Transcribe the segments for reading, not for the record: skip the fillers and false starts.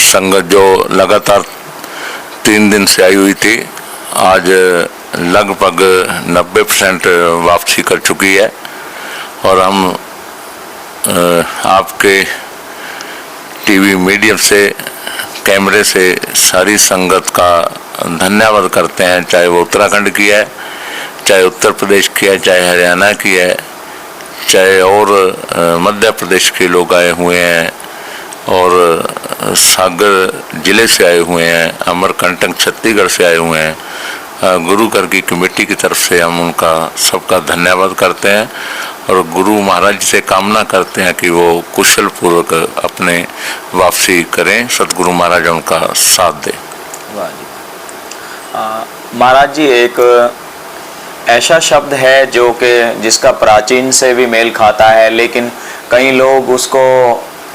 संगत जो लगातार 3 दिन से आई हुई थी, आज लगभग 90% वापसी कर चुकी है। और हम आपके टीवी मीडियम से, कैमरे से सारी संगत का धन्यवाद करते हैं, चाहे वो उत्तराखंड की है, चाहे उत्तर प्रदेश की है, चाहे हरियाणा की है, चाहे और मध्य प्रदेश के लोग आए हुए हैं और सागर जिले से आए हुए हैं, अमरकंटक छत्तीसगढ़ से आए हुए हैं। गुरु घर की कमेटी की तरफ से हम उनका सबका धन्यवाद करते हैं और गुरु महाराज से कामना करते हैं कि वो कुशल पूर्वक अपने वापसी करें, सतगुरु महाराज उनका साथ दें। वाह जी। महाराज जी, एक ऐसा शब्द है जो कि जिसका प्राचीन से भी मेल खाता है, लेकिन कई लोग उसको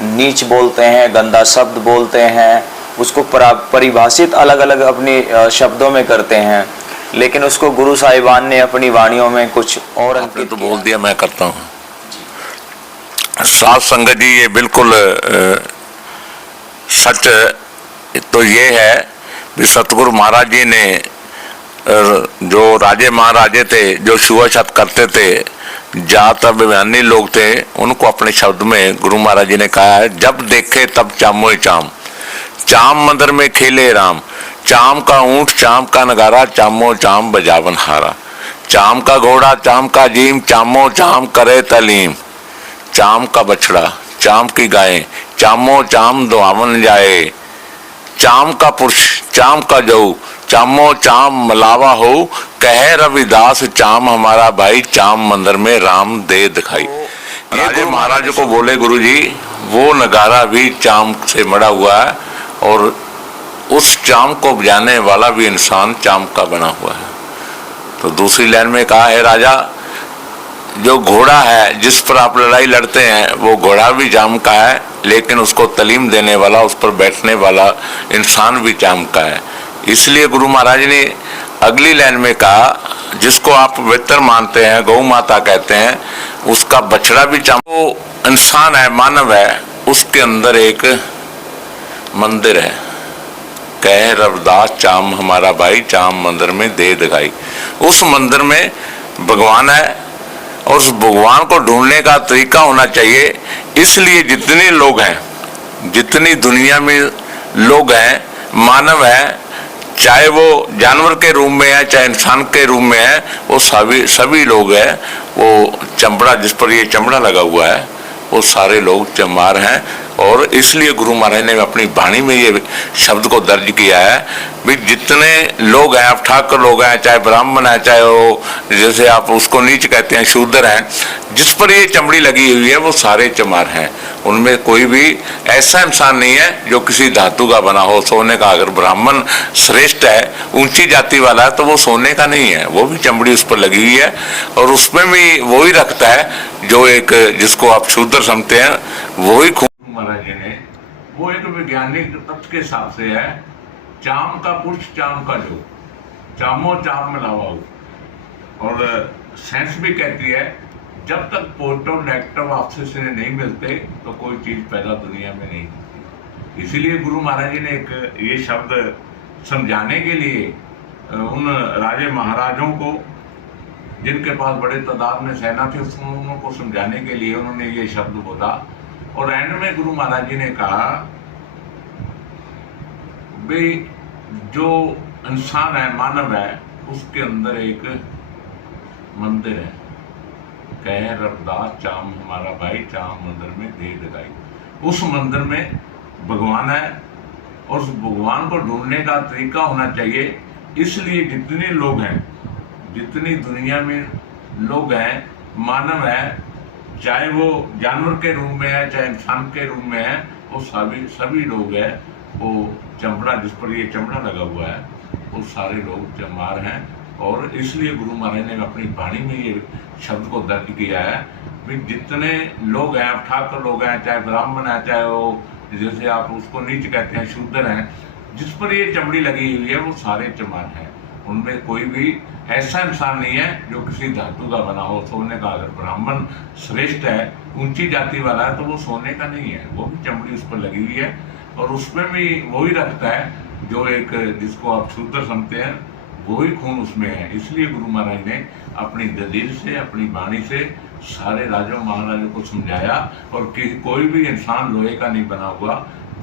नीच बोलते हैं, गंदा शब्द बोलते हैं, उसको परिभाषित अलग अलग अपनी शब्दों में करते हैं, लेकिन उसको गुरु साहिबान ने अपनी वाणियों में कुछ और आपने तो बोल दिया, मैं करता हूँ। साध संगत जी, ये बिल्कुल सच तो ये है कि सतगुरु महाराज जी ने जो राजे महाराजे थे, जो छुआछूत करते थे, जात अभिमानी लोग थे, उनको अपने शब्द में गुरु महाराज जी ने कहा है, जब देखे तब चामो चाम, चाम मंदिर में खेले राम, चाम का ऊंट चाम का नगारा, चामो चाम बजावन हारा, चाम का घोड़ा चाम का जीम, चामो चाम करे तलीम, चाम का बछड़ा चाम की गाय, चामो चाम दुआवन जाए, चाम का पुरुष चाम का जऊ, चामो चाम मलावा हो, कहे रविदास चाम हमारा भाई, चाम मंदिर में राम दे दिखाई। राजे महाराज को बोले गुरु जी, वो नगारा भी चाम से मड़ा हुआ है और उस चाम को बजाने वाला भी इंसान चाम का बना हुआ है। तो दूसरी लाइन में कहा है, राजा जो घोड़ा है जिस पर आप लड़ाई लड़ते हैं, वो घोड़ा भी चाम का है, लेकिन उसको तालीम देने वाला, उस पर बैठने वाला इंसान भी चाम का है। इसलिए गुरु महाराज ने अगली लाइन में कहा, जिसको आप पवित्र मानते हैं, गौ माता कहते हैं, उसका बछड़ा भी चाम, वो इंसान है, मानव है, उसके अंदर एक मंदिर है, कह रविदास चाम हमारा भाई, चाम मंदिर में दे दिखाई। उस मंदिर में भगवान है और उस भगवान को ढूंढने का तरीका होना चाहिए। इसलिए जितने लोग हैं, जितनी दुनिया में लोग हैं, मानव है, चाहे वो जानवर के रूप में है, चाहे इंसान के रूप में है, वो सभी लोग हैं। वो चमड़ा, जिस पर ये चमड़ा लगा हुआ है, वो सारे लोग चमार हैं। और इसलिए गुरु महाराज ने अपनी वाणी में ये शब्द को दर्ज किया है भी जितने लोग हैं, आप ठाकुर लोग हैं, चाहे ब्राह्मण है, चाहे वो जैसे आप उसको नीच कहते हैं, शूद्र हैं, जिस पर ये चमड़ी लगी हुई है, वो सारे चमार हैं। उनमें कोई भी ऐसा इंसान नहीं है जो किसी धातु का बना हो, सोने का। अगर ब्राह्मण श्रेष्ठ है, ऊंची जाति वाला है, तो वो सोने का नहीं है, वो भी चमड़ी उस पर लगी हुई है। और उसमें भी वही रखता है जो एक, जिसको आप शूद्र समझते हैं, वही महाराज जी ने, वो एक वैज्ञानिक तथ्य के हिसाब से है, चाम का पुरुष चाम का जो, चामो चाम मिलावा हो। और साइंस भी कहती है, जब तक प्रोटॉन नेगेटिव आपसे से नहीं मिलते तो कोई चीज पैदा दुनिया में नहीं होती। इसीलिए गुरु महाराज जी ने एक ये शब्द समझाने के लिए उन राजे महाराजों को, जिनके पास बड़े तादाद में सेना थी, उनको समझाने के लिए उन्होंने ये शब्द बोला। और एंड में गुरु महाराज जी ने कहा भाई, जो इंसान है, मानव है, उसके अंदर एक मंदिर है, कह रविदास चाम हमारा भाई, चाम मंदिर में दे दिखाई। उस मंदिर में भगवान है और उस भगवान को ढूंढने का तरीका होना चाहिए। इसलिए जितने लोग हैं, जितनी दुनिया में लोग हैं, मानव है, चाहे वो जानवर के रूप में है, चाहे इंसान के रूप में है, वो सभी लोग हैं। वो चमड़ा, जिस पर ये चमड़ा लगा हुआ है, वो सारे लोग चमार हैं। और इसलिए गुरु महाराज ने अपनी वाणी में ये शब्द को दर्ज किया है कि जितने लोग हैं, आप ठाकुर लोग हैं, चाहे ब्राह्मण है, चाहे वो जैसे आप उसको नीच कहते हैं, शूद्र हैं, जिस पर ये चमड़ी लगी हुई है, वो सारे चमार हैं। उनमें कोई भी ऐसा इंसान नहीं है जो किसी धातु का बना हो, सोने का। अगर ब्राह्मण श्रेष्ठ है, ऊंची जाति वाला है, तो वो सोने का नहीं है, वो भी चमड़ी उस पर लगी हुई है और उसमें भी वही रखता है जो एक जिसको आप शूद्र समझते हैं, वही खून उसमें है। इसलिए गुरु महाराज ने अपनी दलील से, अपनी वाणी से सारे राजाओं महाराजों को समझाया और कि कोई भी इंसान लोहे का नहीं बना हुआ,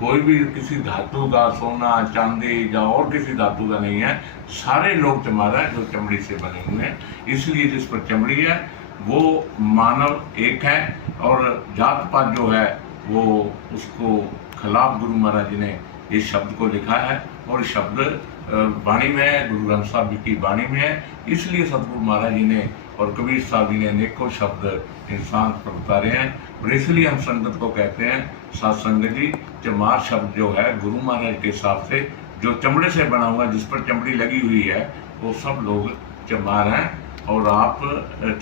कोई भी किसी धातु का, सोना चांदी या और किसी धातु का नहीं है, सारे लोग चमार है जो चमड़ी से बने हुए हैं। इसलिए जिस पर चमड़ी है वो मानव एक है और जात पात जो है वो उसको खिलाफ गुरु महाराज जी ने इस शब्द को लिखा है और शब्द वाणी में है, गुरु ग्रंथ साहब जी की वाणी में है। इसलिए सतगुरु महाराज जी ने और कबीर साहब जी ने अनेकों शब्द इंसान पर उतारे हैं और इसलिए हम संगत को कहते हैं, साथ संगत जी, चमार शब्द जो है गुरु महाराज के हिसाब से जो चमड़े से बना हुआ, जिस पर चमड़ी लगी हुई है, वो सब लोग चमार हैं। और आप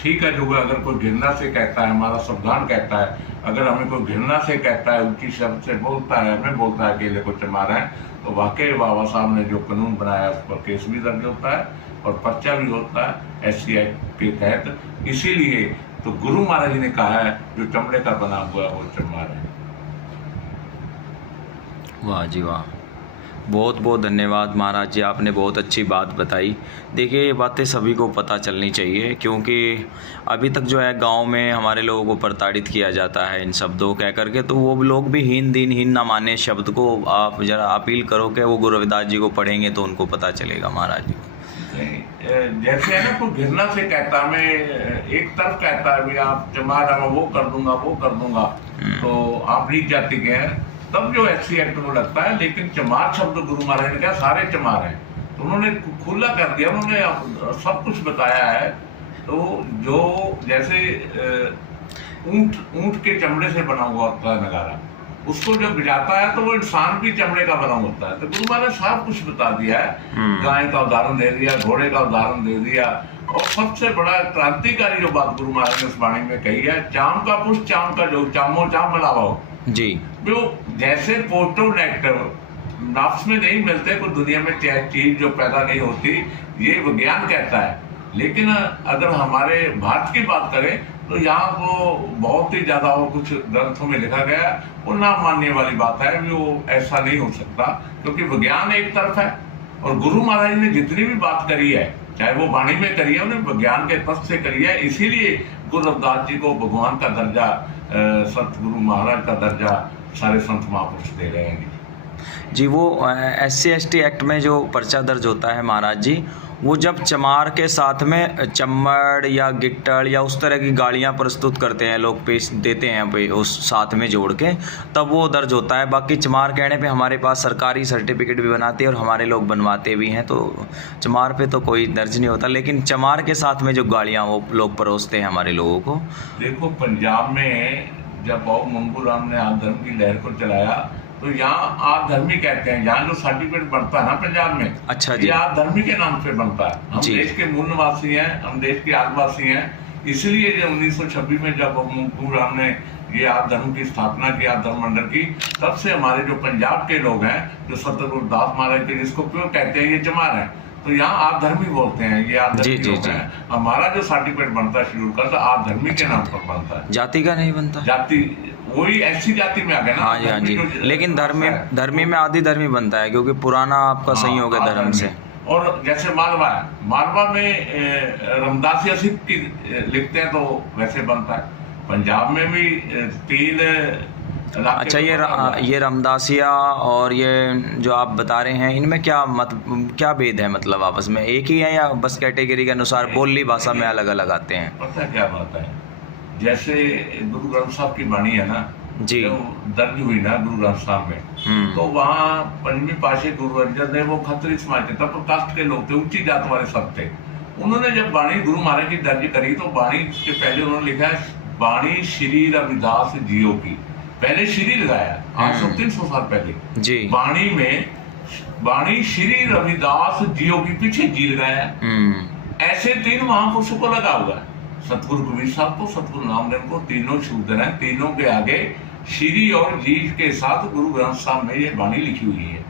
ठीक है, जो अगर कोई घृणा से कहता है, हमारा संविधान कहता है, अगर हमें कोई घृणा से कहता है, ऊंची शब्द से बोलता है, हमें बोलता है अकेले को चमार है, तो वाकई बाबा साहब ने जो कानून बनाया उस पर केस भी दर्ज होता है और पर्चा भी होता है SC एक्ट के तहत। इसीलिए तो गुरु महाराज जी ने कहा है जो चमड़े का बना हुआ है वो चमार है। वाह जी वाह, बहुत बहुत धन्यवाद महाराज जी, आपने बहुत अच्छी बात बताई। देखिए ये बातें सभी को पता चलनी चाहिए, क्योंकि अभी तक जो है गांव में हमारे लोगों को प्रताड़ित किया जाता है इन शब्दों को कह करके, तो वो लोग भी हीन दीनहीन न माने शब्द को। आप जरा अपील करो कि वो गुरु रविदास जी को पढ़ेंगे तो उनको पता चलेगा महाराज जी। जैसे है ना, कोई घृणा से कहता, मैं एक तरफ कहता है भी आप चमार है, वो कर दूंगा वो कर दूंगा, तो आप नीच जाति के हैं, तब जो SC एक्ट को लगता है। लेकिन चमार शब्द गुरु महाराज ने कहा सारे चमार हैं, तो उन्होंने खुला कर दिया, उन्होंने सब कुछ बताया है। तो जो जैसे ऊंट के चमड़े से बना हुआ होता है नगारा, उसको जब गिराता है तो वो इंसान भी चमड़े का बना होता है। तो गुरु महाराज सब कुछ बता दिया है, गाय का उदाहरण दे दिया, घोड़े का उदाहरण दे दिया, और सबसे बड़ा क्रांतिकारी जो बात गुरु महाराज ने उस वाणी में कही है, चाम का पुष्प चाम का जो चामो चाम मिलाओ जी। जो जैसे प्रोटोनेक्टिव नाफ्स में नहीं मिलते, कोई दुनिया में चीज जो पैदा नहीं होती, ये विज्ञान कहता है। लेकिन अगर हमारे भारत की बात करें तो यहाँ को बहुत ही ज्यादा और कुछ ग्रंथों में लिखा गया, वो ना मानने वाली बात है, वो ऐसा नहीं हो सकता, क्योंकि विज्ञान एक तरफ है और गुरु महाराज ने जितनी भी बात करी है, चाहे वो वाणी में करी है, उन्हें विज्ञान के तथ्य से करी है। इसीलिए गुरु रविदास जी को भगवान का दर्जा, सतगुरु महाराज का दर्जा सारे संत महापुरुष दे रहे हैं जी। वो SC ST एक्ट में जो पर्चा दर्ज होता है महाराज जी, वो जब चमार के साथ में चम्मड़ या गिट्टड़ या उस तरह की गाड़ियाँ प्रस्तुत करते हैं लोग, पेश देते हैं पे उस साथ में जोड़ के, तब वो दर्ज होता है। बाकी चमार कहने पे हमारे पास सरकारी सर्टिफिकेट भी बनाते हैं और हमारे लोग बनवाते भी हैं, तो चमार पे तो कोई दर्ज नहीं होता। लेकिन चमार के साथ में जो गाड़ियाँ वो लोग परोसते हैं हमारे लोगों को। देखो पंजाब में जब बाबू मंगू राम ने आधर्म की लहर को चलाया, तो यहाँ आधर्मी कहते हैं, यहाँ जो सर्टिफिकेट बनता है ना पंजाब में, अच्छा जी, ये आधर्मी के नाम से बनता है। हम देश के मूल निवासी हैं, हम देश के आदिवासी हैं, इसलिए 1926 में जब मंगू राम ने ये आधर्म की स्थापना की, आधर्म मंडल की, तब से हमारे जो पंजाब के लोग हैं, जो सतगुरु दास महाराज के, जिसको क्यों कहते हैं ये चमार हैं, तो यहाँ आधर्मी बोलते हैं, ये आधर्मी लोग हैं। हमारा जो सर्टिफिकेट बनता है शेड्यूल का, तो आधर्मी के नाम पर बनता है, जाति का नहीं बनता। जाति वही ऐसी जाति में आ गया ना। हाँ जी, हाँ जी। लेकिन धर्मी में आदि धर्मी बनता है, क्योंकि पुराना आपका संयोग है धर्म से। और जैसे मालवा है, मालवा में रामदासिया सिख की लिखते हैं, तो वैसे बनता है। पंजाब में भी 3 अच्छा, ये रामदासिया और ये जो आप बता रहे हैं, इनमें क्या भेद है, मतलब आपस में एक ही है या बस कैटेगरी के अनुसार बोली भाषा में अलग अलग आते हैं? पता है क्या बात है, जैसे गुरु ग्रंथ साहब की वाणी है ना जी, जो दर्ज हुई ना गुरु ग्रंथ साहब में, तो वहाँ 5वीं पाशे गुरु अर्जन देव, वो खत्री समाज के तब कास्ट के लोग थे, ऊंची जात वाले सब थे। उन्होंने जब वाणी गुरु महाराज की दर्ज करी, तो वाणी के पहले उन्होंने लिखा है वाणी श्री रविदास जियो की, पहले श्री लगाया 800-300 साल पहले जी। वाणी में वाणी श्री रविदास जियो की पीछे जी लगाया। ऐसे 3 महापुरुषों को लगा हुआ है, सतगुरु कबीर साहब को, सतगुरु नामदेव को, तीनों शूद्र हैं, तीनों के आगे श्री और जी के साथ गुरु ग्रंथ साहब में ये वाणी लिखी हुई है।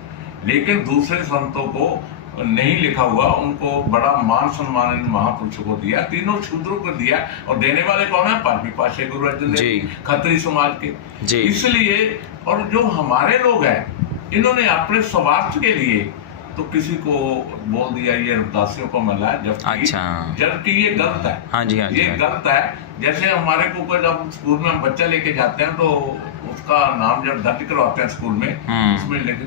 लेकिन दूसरे संतों को नहीं लिखा हुआ, उनको बड़ा मान सम्मान इन महापुरुषों को दिया, तीनों शूद्रों को दिया। और देने वाले कौन है? पारमी पाशे गुरु अर्जुन देव जी। खत्री समाज के। जी। इसलिए और जो हमारे लोग हैं, इन्होंने अपने स्वार्थ के लिए तो किसी को बोल दिया ये रविदासियों को मिला है, जबकि ये गलत है। हाँ जी, हाँ जी, ये हाँ जी। गलत है। जैसे हमारे को कोई जब स्कूल में हम बच्चा लेके जाते हैं तो उसका नाम जब दर्ज करवाते हैं स्कूल में, उसमें लिख